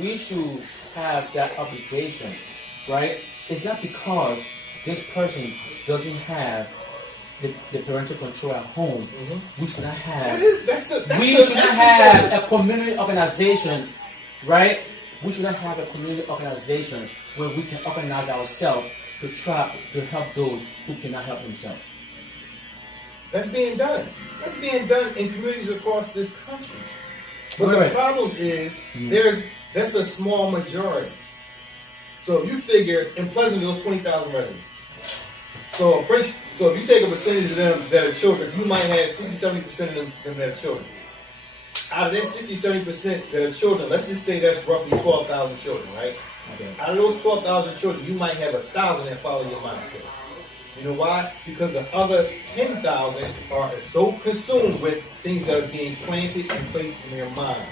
we should have that obligation, right? It's not because this person doesn't have the parental control at home. We should not have. We should not have a community organization, right? We should not have a community organization where we can organize ourselves to try to help those who cannot help themselves. That's being done. That's being done in communities across this country. But the problem is, that's a small majority. So if you figure in Pleasantville, there's 20,000 residents. So if you take a percentage of them that are children, you might have 60-70% of them that are children. Out of that 60-70% that are children, let's just say that's roughly 12,000 children, right? Okay. Out of those 12,000 children, you might have 1,000 that follow your mindset. You know why? Because the other 10,000 are so consumed with things that are being planted and placed in their mind.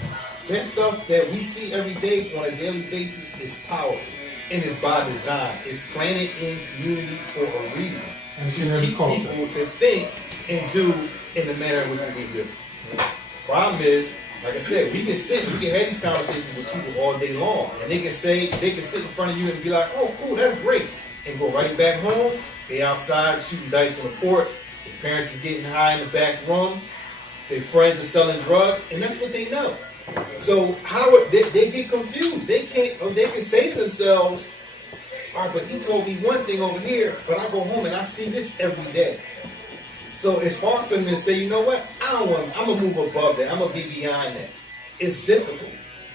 That stuff that we see every day on a daily basis is powerful. And it's by design. It's planted in communities for a reason. And it's in every culture. People to think and do in the manner in which we do. Problem is, like I said, we can have these conversations with people all day long, and they can sit in front of you and be like, "Oh, cool, that's great," and go right back home. They outside shooting dice on the porch. Their parents is getting high in the back room. Their friends are selling drugs, and that's what they know. So they get confused. They can say to themselves, "All right, but he told me one thing over here, but I go home and I see this every day." So it's hard for them to say, "You know what? I'm gonna move above that. I'm gonna be beyond that." It's difficult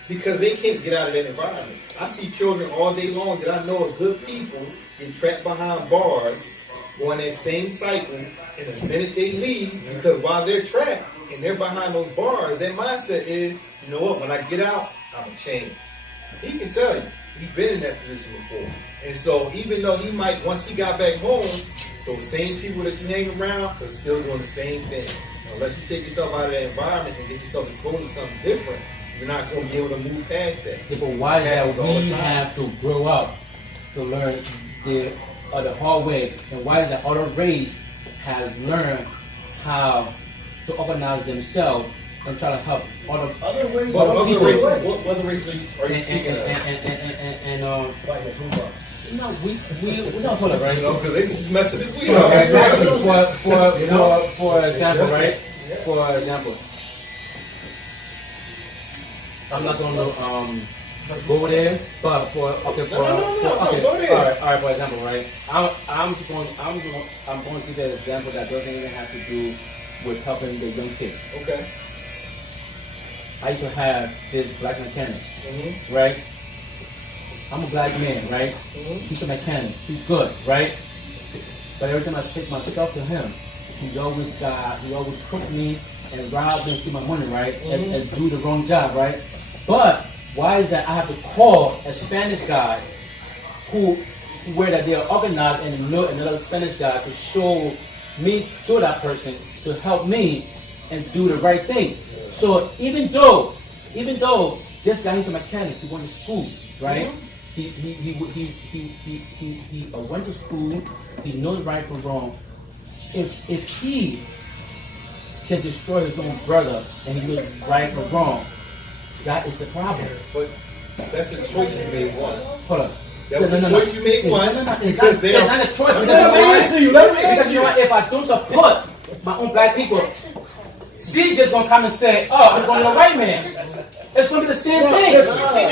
because they can't get out of that environment. I see children all day long that I know are good people get trapped behind bars, on that same cycle, and the minute they leave, because while they're trapped and they're behind those bars, their mindset is, "You know what? When I get out, I'm gonna change." He can tell you he's been in that position before, and so even though he might, once he got back home, those same people that you hang around are still doing the same thing. Unless you take yourself out of that environment and get yourself exposed to something different, you're not going to be able to move past that. Yeah, but why is that we have to grow up to learn the hard way, and why is that other race has learned how to organize themselves and try to help other races? What other races are you speaking of? No, we don't hold it right. Because they just messed it. Exactly. For example, right? For example, I'm not going to go there, but all right. For example, right? I'm going to give an example that doesn't even have to do with helping the young kids. Okay. I used to have this black mechanic, right? I'm a black man, right? He's a mechanic. He's good, right? But every time I take my stuff to him, he always cook me and rob me and steal my money, right? And do the wrong job, right? But why is that I have to call a Spanish guy where that they are organized and know another Spanish guy to show me to that person to help me and do the right thing? So even though this guy is a mechanic, he went to school, right? He went to school. He knows right from wrong. If he can destroy his own brother and he knows right from wrong, that is the problem. But that's the choice you made. Hold on. That was the choice you made. It's not a choice. Because you know what? If I don't support my own black people, CJ's gonna come and say, "Oh, I'm going to the white man." It's going to be the same thing.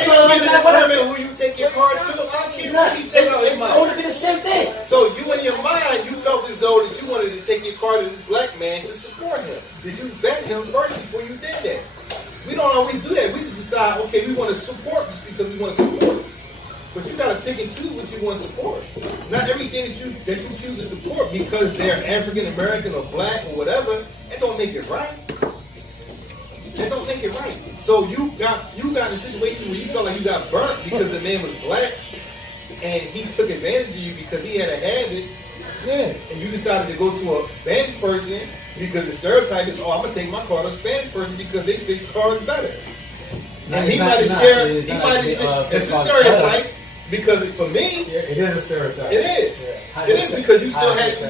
So determine who you take your card to. It's going to be the same thing. So you in your mind, you felt as though that you wanted to take your card to this black man to support him. Did you vet him first before you did that? We don't always do that. We just decide, okay, we want to support just because we want to support. But you got to pick and choose what you want to support. Not everything that you choose to support because they're African American or black or whatever, that don't make it right. That don't make it right. So you got in a situation where you felt like you got burnt because the man was black and he took advantage of you because he had a habit. Yeah. And you decided to go to a Spanish person because the stereotype is, I'm gonna take my car to a Spanish person because they fix cars better. And he might have shared. It's a stereotype because for me, it is a stereotype. It is. Yeah. It is because you still have you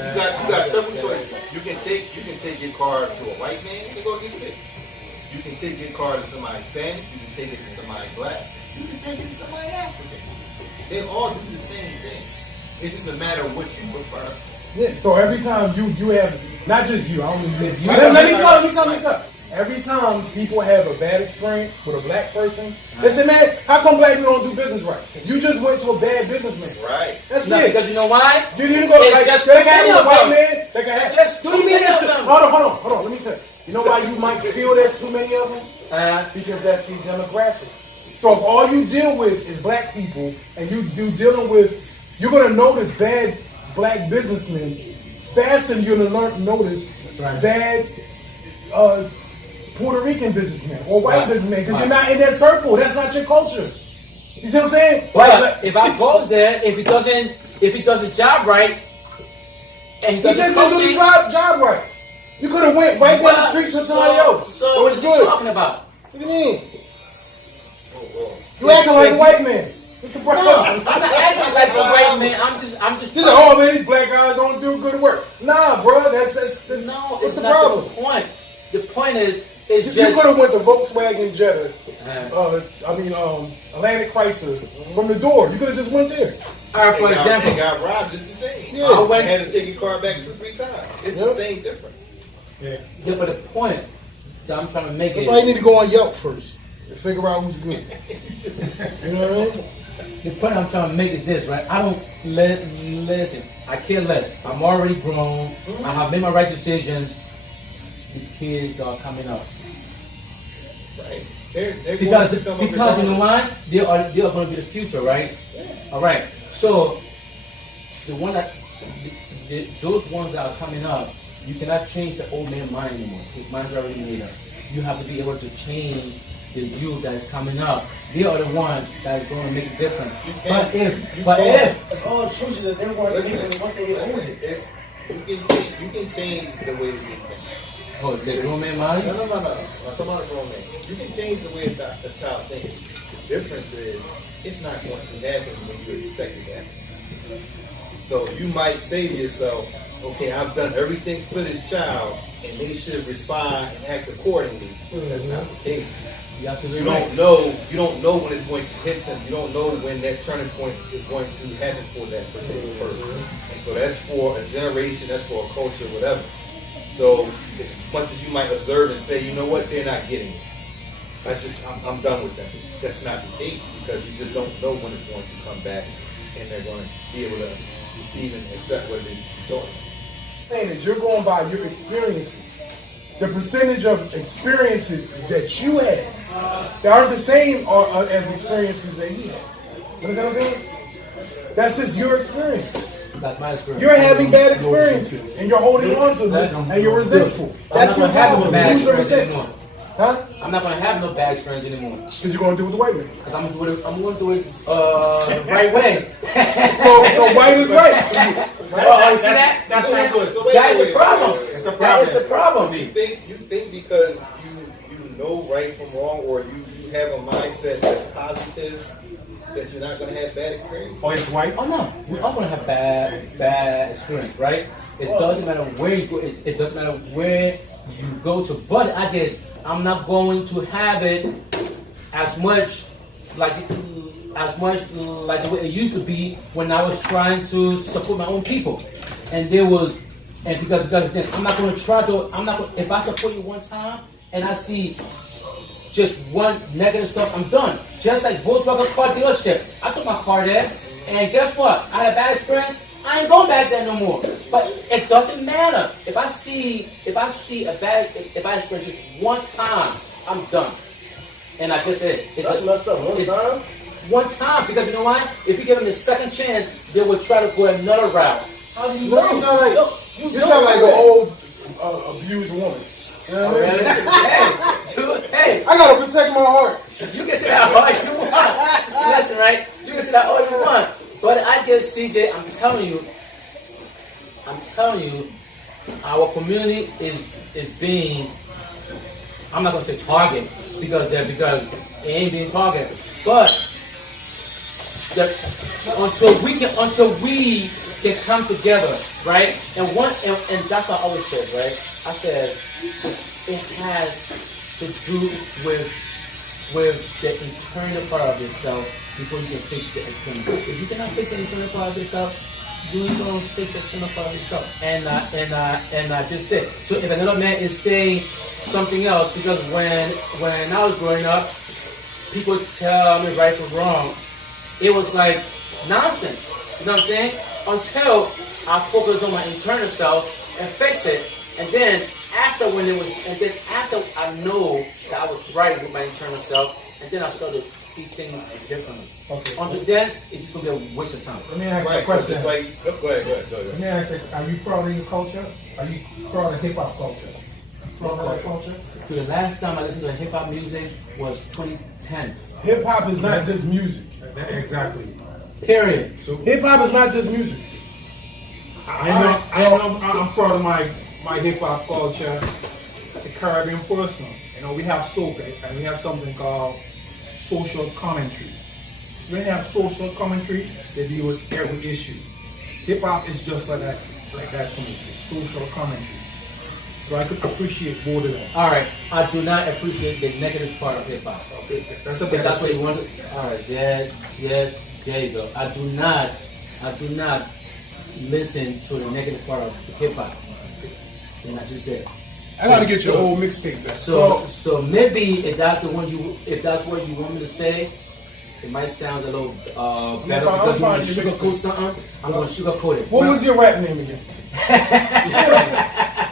got several choices. You can take your car to a white man and go get fixed. You can take your car to somebody Spanish. You can take it to somebody black. You can take it to somebody African. They all do the same thing. It's just a matter of what you prefer. Yeah, so every time you have, not just you, I don't mean you. Let Let me tell. Every time people have a bad experience with a black person, they say, man, how come black people don't do business right? You just went to a bad businessman. Right. That's No, it. because you know why? You need to go like just they too can many have a of white them. man. They can have Just too many of them. Hold on. Let me tell you. You know why you might feel there's too many of them? Because that's the demographic. So if all you deal with is black people, and you do dealing with, you're gonna notice bad black businessmen faster than you're gonna notice bad Puerto Rican businessmen or white businessmen, because you're not in that circle. That's not your culture. You see what I'm saying? But if I goes there, if he does his job right, and he He does just his didn't do the coaching, job right. You could have went right down the street to somebody else. So what is he talking about? What do you mean? You acting like a white man. What's the No, problem? I'm not acting like a white man. I'm just. She's like, oh man, these black guys don't do good work. Nah, bro, that's No, it's it's the not problem. the point. The point is, You it's just. could have went to Volkswagen Jetta, Atlantic Chrysler from the door. You could have just went there. All right, for They example, got robbed just the same. Yeah. I had to take your car back 2-3 times. It's the same difference. Yeah. yeah, but the point that I'm trying to make That's is why you need to go on Yelp first to figure out who's good. You know what I mean? the point I'm trying to make is this, right? I don't listen. I care less. I'm already grown. I have made my right decisions. The kids are coming up. Right. They're Because going to come up because with you know why? They are going to be the future, right? All right. So the one that those ones that are coming up, you cannot change the old man's mind anymore. His mind's already made up. You have to be able to change the youth that is coming up. They are the ones that is going to make a difference. But if it's all choices that they want to make once they get older. You can change the way you think. oh, the grown man mind. No. I'm talking about a grown man. You can change the way a child thinks. The difference is it's not going to happen when you expect it to happen. So you might say to yourself, okay, I've done everything for this child, and they should respond and act accordingly. That's not the case. You have to be You right. don't know when it's going to hit them. You don't know when that turning point is going to happen for that particular person. And so that's for a generation, that's for a culture, whatever. So as much as you might observe and say, you know what, they're not getting it. I'm done with that. That's not the case, because you just don't know when it's going to come back, and they're going to be able to receive and accept what it is you're talking about. Saying that you're going by your experiences. The percentage of experiences that you had that aren't the same as experiences that he had. You understand what I'm saying? That's just your experience. That's my experience. You're having bad experiences and you're holding on to them and you're resentful. I'm not That's your going to have no problem. bad Who's the experience resentful? anymore. Huh? I'm not going to have no bad experience anymore. Because you're going to do it the white man. Because I'm going to do it right way. So white is right for you. You see that? That's You see not that? good. So That's the problem. It's a That is problem. the problem. You think because you know right from wrong, or you have a mindset that's positive, that you're not going to have bad experiences? Oh, it's white? Oh no, we all gonna have bad experience, right? It doesn't matter where you go. It doesn't matter where you go to. But I'm not going to have it as much like the way it used to be when I was trying to support my own people. And because then I'm not going to try to. If I support you one time and I see just one negative stuff, I'm done. Just like Volkswagen car dealership. I took my car there, and guess what? I had a bad experience. I ain't going back there no more. But it doesn't matter. If I see a bad experience just one time, I'm done. And I just said it. That's messed up. One time, because you know why? If you give them the second chance, they will try to go another route. How do you No, you sound like you sound like an old abused woman. You know what I mean? Hey, I gotta protect my heart. you can say that all you want. Listen, right? You can say that all you want. But I just, CJ, I'm telling you, our community is being, I'm not gonna say target because it ain't being targeted, but until we can come together, right? And that's what I always said, right? I said it has to do with with the internal part of yourself before you can fix the external. If you cannot fix the internal part of yourself, you ain't gonna fix the external part of yourself. And I just said. So if another man is saying something else, because when I was growing up, people tell me right from wrong, it was like nonsense. You know what I'm saying? Until I focus on my internal self and fix it, and then after I know that I was right with my internal self, and then I started to see things differently. Okay. Until then, it's just gonna be a waste of time. Let me ask you a Right, so question. it's like, go ahead. Let me ask you, are you proud of your culture? Are you proud of hip hop culture? Proud of that culture? The last time I listened to hip hop music was 2010. Hip hop is not just music. Exactly. Period. So hip hop is not just music. I'm proud of my hip hop culture. As a Caribbean person, we have soca and we have something called social commentary. So when you have social commentary, they deal with every issue. Hip hop is just like that to me. It's social commentary. So I could appreciate both of them. All right. I do not appreciate the negative part of hip hop. Okay, that's a But that's what you want to. All right. There you go. I do not listen to the negative part of hip hop. And I just said. I gotta get your old mixtape back. So maybe if that's what you want me to say, it might sound a little better because you want to sugarcoat something. I'm gonna sugarcoat it. What was your rap name again?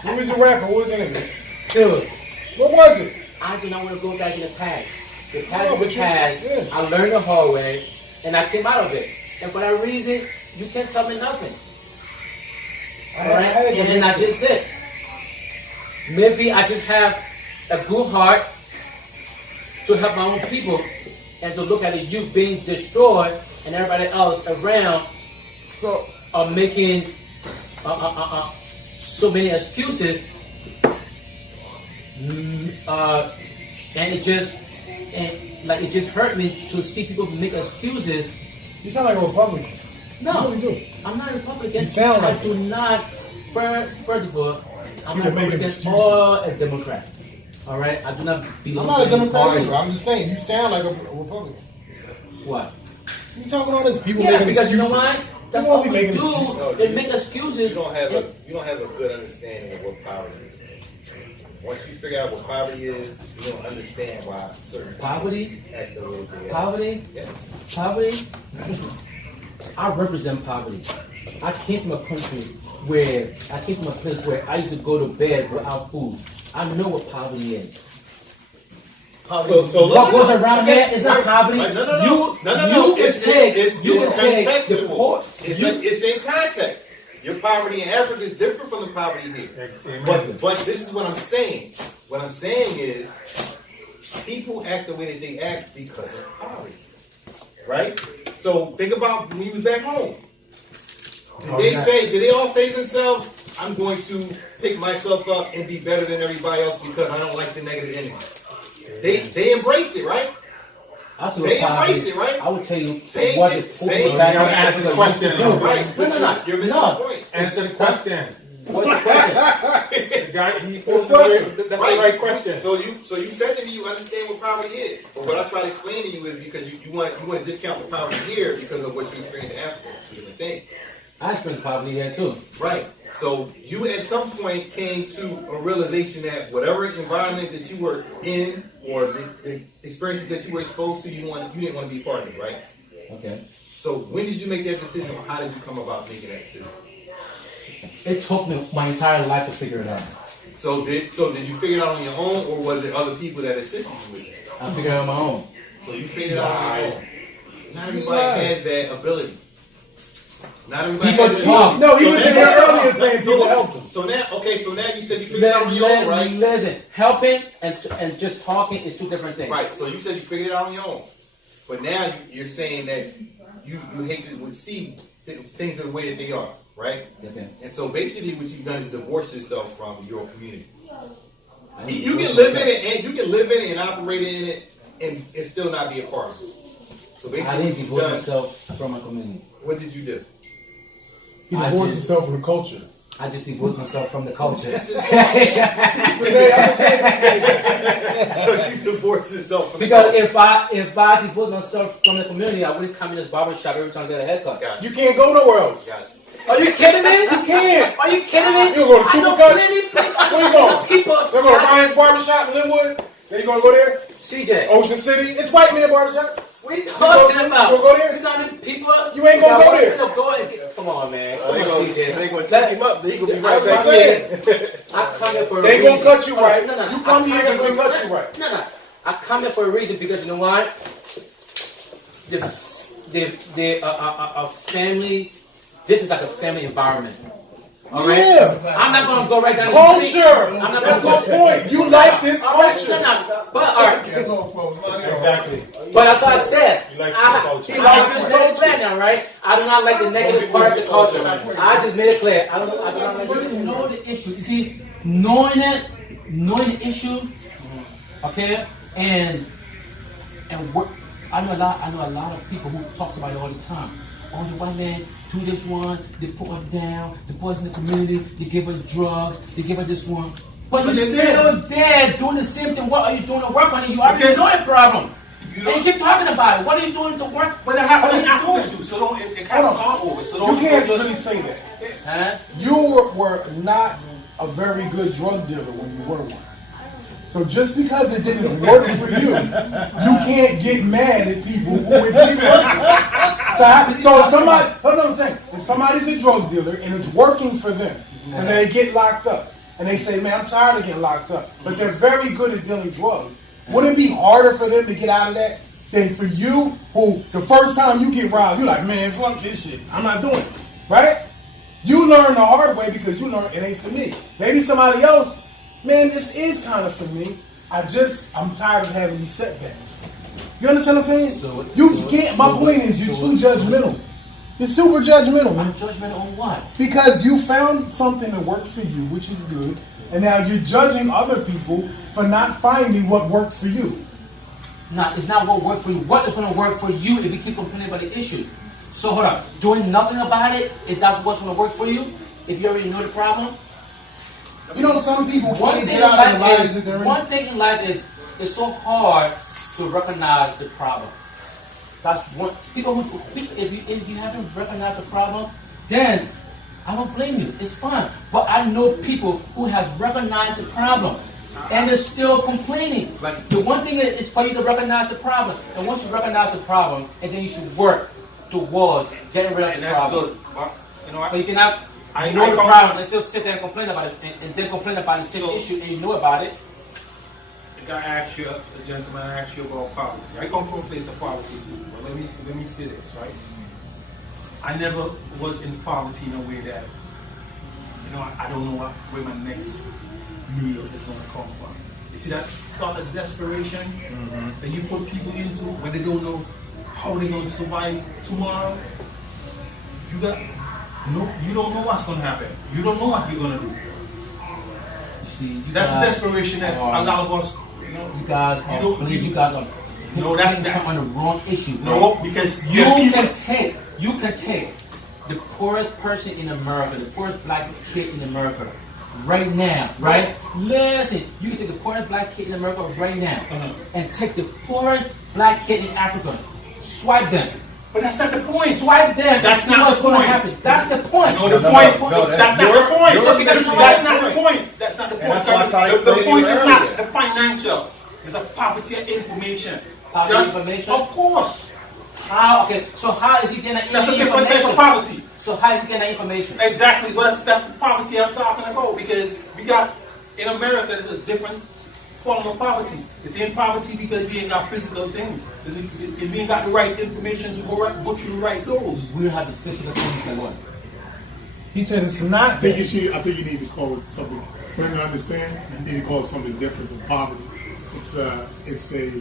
Who was your rapper? What was your name? Dude, What was it? I do not want to go back in the past. The past is the past. I learned the hard way, and I came out of it. And for that reason, you can't tell me nothing. All right? And that's just it. Maybe I just have a good heart to help my own people and to look at the youth being destroyed and everybody else around are making so many excuses. And it just hurt me to see people make excuses. You sound like a Republican. No, you do. I'm not a Republican. You sound like I do not. First of all, I'm not a making Republican or a Democrat. All right, I do not belong. I'm not a to any Democrat party. either. I'm just saying, you sound like a Republican. What? You talking all this people Yeah, making because excuses. you know why? That's You what won't we be making do. excuses. They make excuses. You don't have a good understanding of what poverty is. Once you figure out what poverty is, you don't understand why certain Poverty. act the way they act. Poverty. Yes. Poverty. I represent poverty. I came from a place where I used to go to bed without food. I know what poverty is. So What goes around there is not poverty. No. You can take the poor. It's in context. Your poverty in Africa is different from the poverty here. But this is what I'm saying. What I'm saying is people act the way that they act because of poverty. Right? So think about when you was back home. Did they all say to themselves, I'm going to pick myself up and be better than everybody else because I don't like the negative energy? They embraced it, right? They embraced it, right? I would tell you Same what thing, it same pulled back thing. up Answer the to question, used to do. Right. No. You're missing No. the point. Answer the question. What's the question? The guy, he posed the right, that's the right question. So you said to me you understand what poverty is. But what I try to explain to you is because you want to discount the poverty here because of what you experienced in Africa. Two different things. I experienced poverty here too. Right. So you at some point came to a realization that whatever environment that you were in or the experiences that you were exposed to, you didn't want to be a part of it, right? Okay. So when did you make that decision? Or how did you come about making that decision? It took me my entire life to figure it out. So did you figure it out on your own, or was it other people that assisted you with it? I figured it out on my own. So you figured it out on your own. Not everybody has that ability. Not everybody People has that talk. ability. No, he was in there earlier saying people helped him. So now you said you figured it out on your own, right? Listen, helping and just talking is two different things. Right. So you said you figured it out on your own, but now you're saying that you hate to see things the way that they are, right? Okay. And so basically, what you've done is divorce yourself from your community. You can live in it and operate in it and still not be a part of it. So basically, I didn't divorce myself from my community. What did you do? He divorced himself from the culture. I I just divorced myself from the culture. You divorce yourself from Because if I divorced myself from the community, I wouldn't come in this barbershop every time I get a haircut. Gotcha. You can't go nowhere else. Gotcha. Are you kidding me? You can't. Are you kidding me? You gonna go to I know Supercuts? plenty people. Where you going? People. They're going to Ryan's Barbershop in Linwood. Then you gonna go there? CJ. Ocean City. It's white man barbershop. What are you talking about? You gonna go there? You know the people. You ain't gonna go there. Come on, man. They Come on, gonna CJ. check him up. Then he gonna be right That's back what I'm in. saying. I come here for a They reason. gonna cut you right. No. You come here because they cut you right. No. I come here for a reason because you know what? A family. This is like a family environment. All right. Yeah. I'm not gonna go right down the street. Culture. I'm not That's gonna my point. You like this All right, culture. no. But all right. Exactly. But that's what I said. You like I, this culture. I have this very clear now, right? I do not like the negative part of the culture. I just made it clear. I do not like it. You know the issue. You see, knowing the issue, okay, and what I know a lot of people who talks about it all the time. Oh, the white man do this one, they put us down, the boys in the community, they give us drugs, they give us this one. But you're still there doing the same thing. What are you doing to work on it? You already know the problem. And you keep talking about it. What are you doing to work? But it happened in Africa too, so don't, it kind of gone over. So don't You can't really say that. Huh? You were not a very good drug dealer when you were one. So just because it didn't work for you, you can't get mad at people who it did work. So if somebody, hold on, I'm saying, if somebody's a drug dealer and it's working for them, and they get locked up, and they say, man, I'm tired of getting locked up, but they're very good at dealing drugs, wouldn't it be harder for them to get out of that than for you, who the first time you get robbed, you're like, man, fuck this shit, I'm not doing it, right? You learn the hard way because you learn it ain't for me. Maybe somebody else, man, this is kind of for me. I'm tired of having these setbacks. You understand what I'm saying? My point is, you're too judgmental. You're super judgmental, man. I'm judgmental on what? Because you found something that worked for you, which is good, and now you're judging other people for not finding what worked for you. No, it's not what worked for you. What is going to work for you if you keep complaining about the issue? So hold on, doing nothing about it, is that what's going to work for you? If you already know the problem? You know, some people One can't thing, get out of the lives that they're in. one thing in life is it's so hard to recognize the problem. That's one. If you haven't recognized the problem, then I don't blame you. It's fine. But I know people who have recognized the problem and they're still complaining. Like the one thing is for you to recognize the problem, and once you recognize the problem, and then you should work towards getting rid of the problem. And that's good. You know what? But you cannot. I know the come- problem and still sit there and complain about it, and then complain about the same So- issue, and you know about it. I got to ask you, the gentleman, I asked you about poverty. I come from a place of poverty too. But let me say this, right? I never was in poverty in a way that, you know, I don't know where my next meal is going to come from. You see that sort of desperation that you put people into when they don't know how they're going to survive tomorrow? You don't know what's going to happen. You don't know what you're going to do. You see, That's the desperation that a lot of us, you know. You guys are No, that's on the wrong issue. No, because you can take the poorest person in America, the poorest black kid in America, right now, right? Listen, you can take the poorest black kid in America right now, and take the poorest black kid in Africa, swipe them. But that's not the point. Swipe them. That's not what's the going to point. happen. That's the point. No, the point. That's not the point. So because That's not the point. That's not the point. that's what I The explained point is earlier. not the financial. It's a poverty of information. Poverty of information? Of course. How? Okay. So how is he getting that That's a different type of information? poverty. So how is he getting that information? Exactly. But that's the poverty I'm talking about, because we got in America there's a different form of poverty. It's in poverty because we ain't got physical things. We ain't got the right information to go through the right doors. We don't have the physical things that work. He said it's not I think you need to call it something, for him to understand, you need to call it something different than poverty. It's a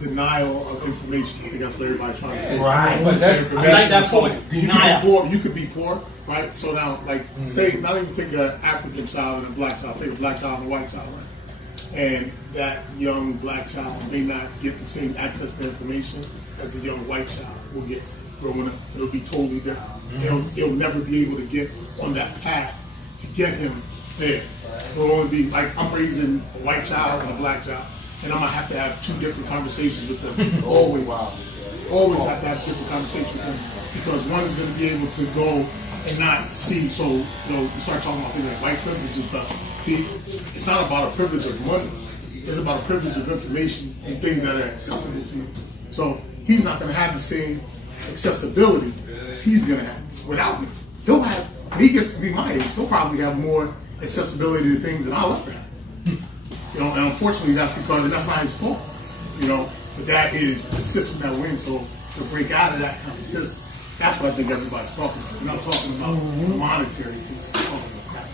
denial of information. I think that's what everybody's trying to say. Right. But I like that point. Denial. You could be poor, right? So now, like, say, not even take an African child and a black child, take a black child and a white child, right? And that young black child may not get the same access to information as the young white child will get growing up. It'll be totally different. He'll never be able to get on that path to get him there. It'll only be like I'm raising a white child and a black child, and I'm gonna have to have two different conversations with them. Always have to have different conversations with them because one is gonna be able to go and not see. So you start talking about things like white privilege and stuff. See, it's not about a privilege of money. It's about a privilege of information and things that are accessible to you. So he's not gonna have the same accessibility as he's gonna have without me. He'll have. When he gets to be my age, he'll probably have more accessibility to things than I'll ever have. And unfortunately that's because, and that's not his fault, but that is the system that we're in. So to break out of that kind of system, that's what I think everybody's talking about. We're not talking about monetary things, we're talking about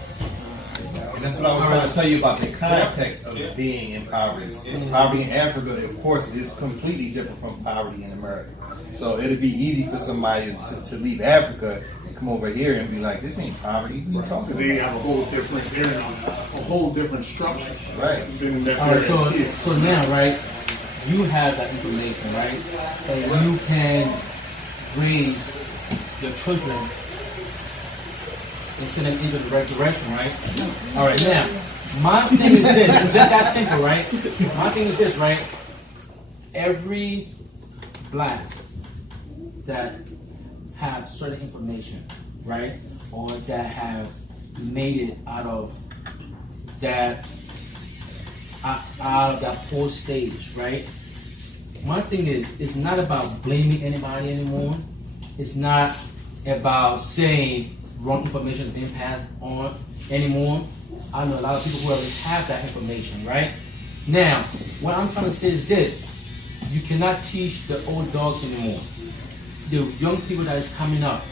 that. And that's what I was trying to tell you about the context of being in poverty. Poverty in Africa, of course, is completely different from poverty in America. So it'd be easy for somebody to leave Africa and come over here and be like, this ain't poverty. Because they have a whole different area, a whole different structure. Right. Than that All right, so now, right, you have that information, right? And you can raise your children and send them into the right direction, right? All right, now, my thing is this, it's just that simple, right? My thing is this, right? Every black that have certain information, right? Or that have made it out of that poor stage, right? My thing is, it's not about blaming anybody anymore. It's not about saying wrong information is being passed on anymore. I know a lot of people who already have that information, right? Now, what I'm trying to say is this. You cannot teach the old dogs anymore. The young people that is coming up,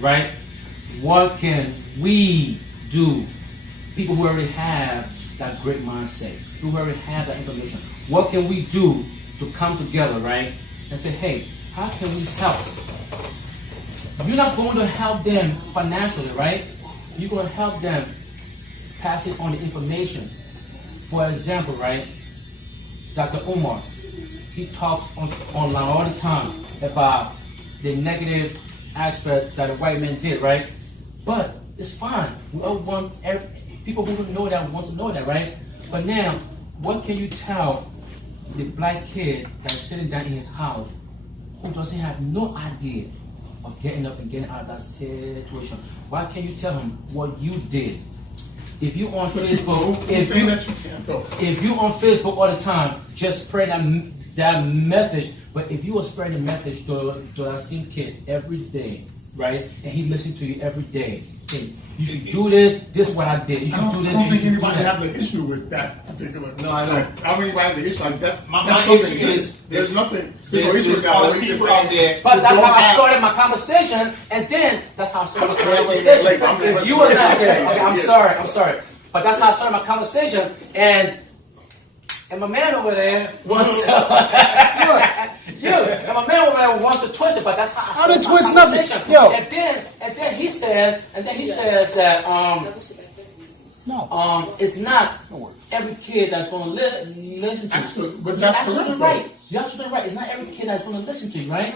right? What can we do? People who already have that great mindset, who already have that information. What can we do to come together, right? And say, hey, how can we help? You're not going to help them financially, right? You're going to help them passing on the information. For example, right? Dr. Umar, he talks online all the time about the negative aspect that the white man did, right? But it's fine. We all want people who don't know that want to know that, right? But now, what can you tell the black kid that's sitting down in his house who doesn't have no idea of getting up and getting out of that situation? Why can't you tell him what you did? If you on Facebook, if you on Facebook all the time, just spread that message. But if you are spreading the message to that same kid every day, right, and he listens to you every day, hey, you should do this. This is what I did. You should do this. I don't think anybody has an issue with that particular. No, I don't. I don't think anybody has an issue like that. My issue is there's nothing. There's other people out there. But that's how I started my conversation, and then that's how I started my conversation. If you were not there, okay, I'm sorry. But that's how I started my conversation, and my man over there wants to and my man over there wants to twist it, but that's how I started my conversation. Nothing. Yo. And then he says that it's not every kid that's going to listen to you. Absolutely, but that's absolutely right. You're absolutely right. It's not every kid that's going to listen to you, right?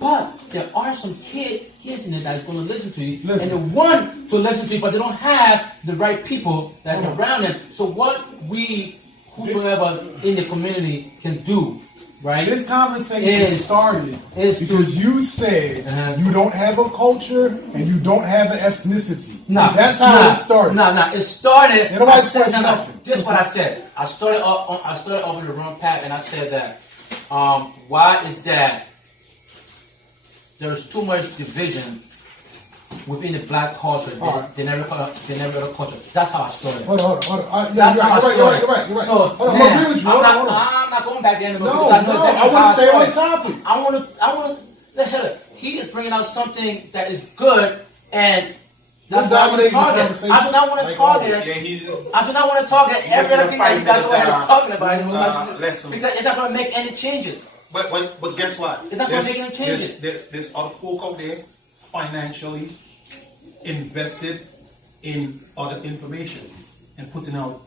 But there are some kids in there that's going to listen to you, and they want to listen to you, but they don't have the right people that are around them. So what whosoever in the community can do, right? This conversation started because you said you don't have a culture and you don't have an ethnicity. That's how it started. It started. Nothing. This is what I said. I started off with the wrong path, and I said that why is that there's too much division within the black culture than every other culture. That's how I started. Hold on. That's how I started. You're right. So I'm not going back there anymore. No, I want to stay on topic. I want to. He is bringing out something that is good, and that's what I want to target. I do not want to target. I do not want to target everything that you guys are talking about because it's not going to make any changes. But guess what? It's not going to make any changes. There's other folk out there financially invested in other information and putting out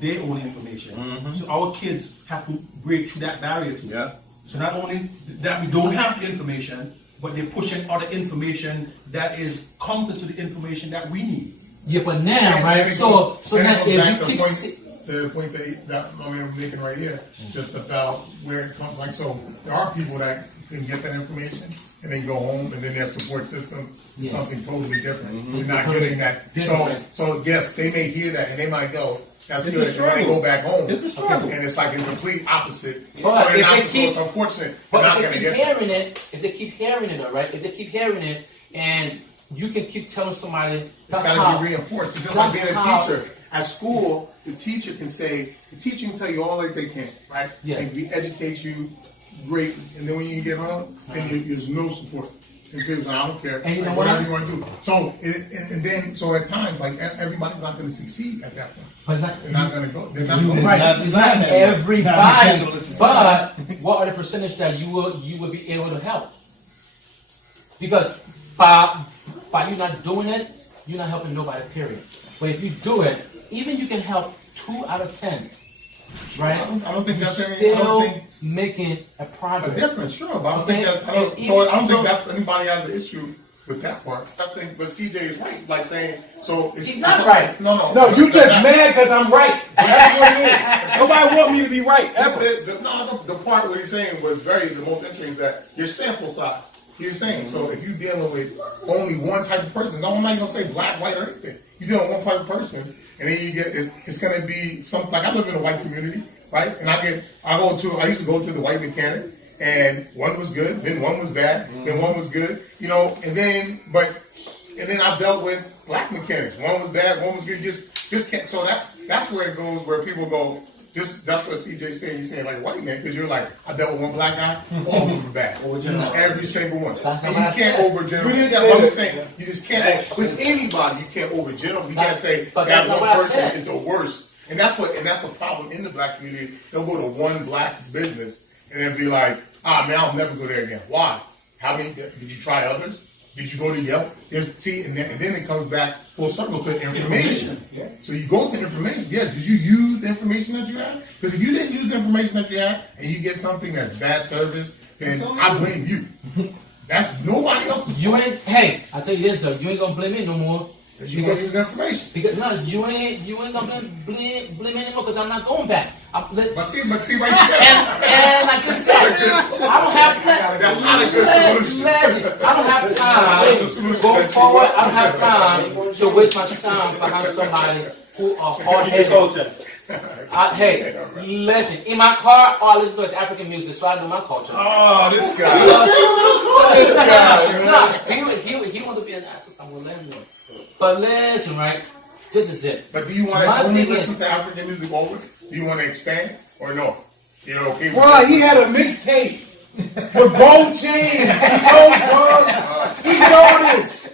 their own information. Mm-hmm. So our kids have to break through that barrier too. Yeah. So not only that we don't have the information, but they're pushing other information that is counter to the information that we need. Yeah, but now, right? So now if you keep to the point that I'm making right here, just about where it comes. Like, so there are people that can get that information and then go home, and then their support system is something totally different. They're not getting that. So yes, they may hear that and they might go, "That's good." And when they go back home, It's a struggle. and it's like a complete opposite. But so if they so keep- it's unfortunate. They're But not if going they to keep get hearing it, if they keep hearing it, all right, if they keep hearing it, and you can keep telling somebody, It's that's got to how, be reinforced. It's just like that's being a how- teacher. At school, the teacher can tell you all that they can, right? Yeah. And we educate you great. And then when you get home, then there's no support. And people's like, I don't care. And you know Like, what? whatever you want to do. So, so at times, like, everybody's not going to succeed at that point. but not, They're not going to go. They're not going right, to it's not everybody, but what are the percentage that you will be able to help? Because by you not doing it, you're not helping nobody, period. But if you do it, even you can help 2 out of 10, right? I don't think that's any. I Still don't think making a progress. a difference, sure, but I don't Okay. think that's. I don't think that's anybody has an issue with that part. I think, but CJ is right, like saying so. He's not right. No, No, you just mad because I'm right. That's what it is. Nobody want me to be right, ever. The part where he's saying was the most interesting is that your sample size. You're saying, so if you're dealing with only one type of person, no, I'm not going to say black, white, or anything. You're dealing with one type of person, and then you get, it's going to be something, like I live in a white community, right? And I used to go to the white mechanic, and one was good, then one was bad, then one was good, and then I dealt with black mechanics. One was bad, one was good. Just can't, so that's where it goes, where people go, that's what CJ said. He's saying like white man, because you're like, I dealt with one black guy, all of them are bad. Every single one. That's And not you can't what overgeneralize. That's what I'm saying. You just can't, with anybody, you can't overgeneralize. You can't say but that that's not one what I person said. is the worst. And that's a problem in the black community. They'll go to one black business and then be like, man, I'll never go there again. Why? How many, did you try others? Did you go to Yelp? And then it comes back full circle to information. Yeah. So you go to information. Yeah, did you use the information that you had? Because if you didn't use the information that you had and you get something that's bad service, then I blame you. That's nobody else's You fault. ain't. Hey, I tell you this though, you ain't gonna blame me no more. Because you don't use the information. Because no, you ain't gonna blame me anymore because I'm not going back. But see right there. And like I said, I don't have That's not a good solution. I don't have time going forward. I don't have time to waste my time behind somebody who are hard-headed. Hey, listen, in my car, all I listen to is African music, so I know my culture. Oh, this guy. He want to be an asshole, so I'm gonna let him know. But listen, right? This is it. But do you want My to only thing listen is- to African music always? Do you want to expand or no? You're okay with Bro, he had a mixtape with gold chains. He sold drugs. He sold this.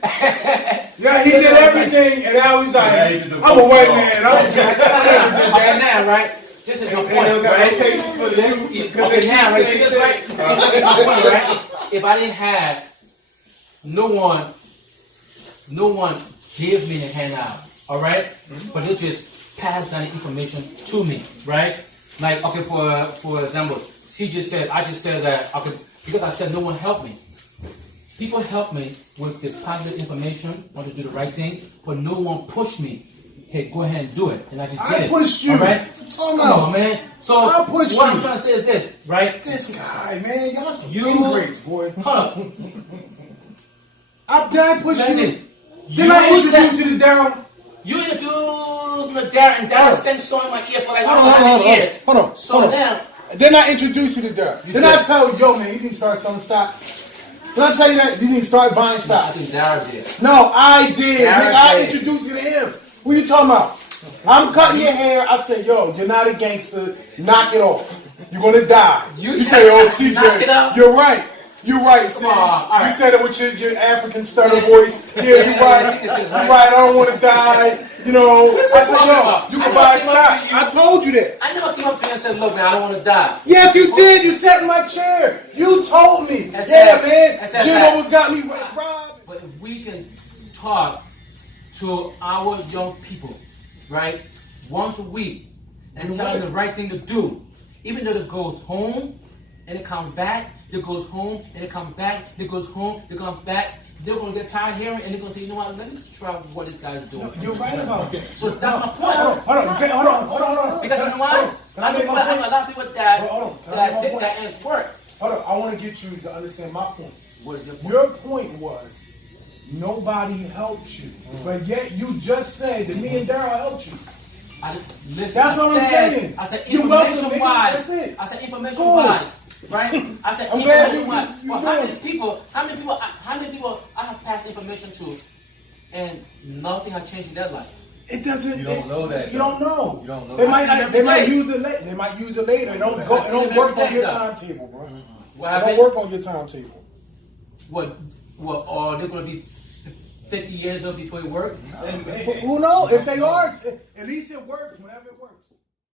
Yeah, he did everything, and now he's like, I'm a white man. Okay, now, right? This is my point, right? Okay, now, right? See this, right? This is my point, right? If I didn't have no one give me the handout, all right? But they just pass down the information to me, right? Like, okay, for example, I just said that, okay, because I said no one helped me. People help me with the positive information, want to do the right thing, but no one pushed me. Hey, go ahead and do it. And I just did I it. pushed you. All right? Come Come on, man. So I pushed what you. I'm trying to say is this, right? This guy, man, y'all some You- ingrates, boy. Hold up. I pushed you. Listen. Then I introduced you to Daryl. You introduced me to Darren, and Darren sang song in my ear for like Hold on. years. Hold on. So now, Then I introduced you to Daryl. Then I tell you, yo, man, you need to start selling stocks. Then I tell you that you need to start buying I stocks. think Darren did. No, I did. Darren Nigga, I did. introduced you to him. What you talking about? I'm cutting your hair. I said, yo, you're not a gangster. Knock it off. You're gonna die. You say, said, oh, knock it CJ, off? you're right. You're right, Come Sam. on, all right. You said it with your African stutter voice. Yeah, you're right. You're right. I don't want to die. You know, What's I he said, talking yo, about? you I can know buy he talking to stocks. you. I told you that. I never came up to you and said, look, man, I don't want to die. Yes, you did. You sat in my chair. You told me. That's Yeah, it. man. That's it, Jim man. almost got me robbed. But if we can talk to our young people, right, once a week and tell them the right thing to do, even though they go home and it comes back, it goes home, and it comes back, it goes home, it comes back. They're gonna get tired of hearing, and they're gonna say, you know what? Let me just try what this guy's doing. You're right about that. So that's my point. Hold on. Because you know why? I know a lot of people that did that and it's work. Hold on, I want to get you to understand my point. What is your point? Your point was nobody helped you, but yet you just said that me and Daryl helped you. Listen, That's what I'm saying. I said You love them, information nigga. wise. That's it. I said information Cool. wise. Right? I said I'm glad information wise. you Well, doing how many people I have passed information to, and nothing has changed in their life. It doesn't. You don't know that, You though. don't know. You don't know They that. might. They might use it later. They might use it later. It don't go. I It see don't them work every on your day, though. timetable, bro. What It don't happened? work on your timetable. What? Or they're gonna be 50 years old before it works? Who knows? If they are, at least it works whenever it works.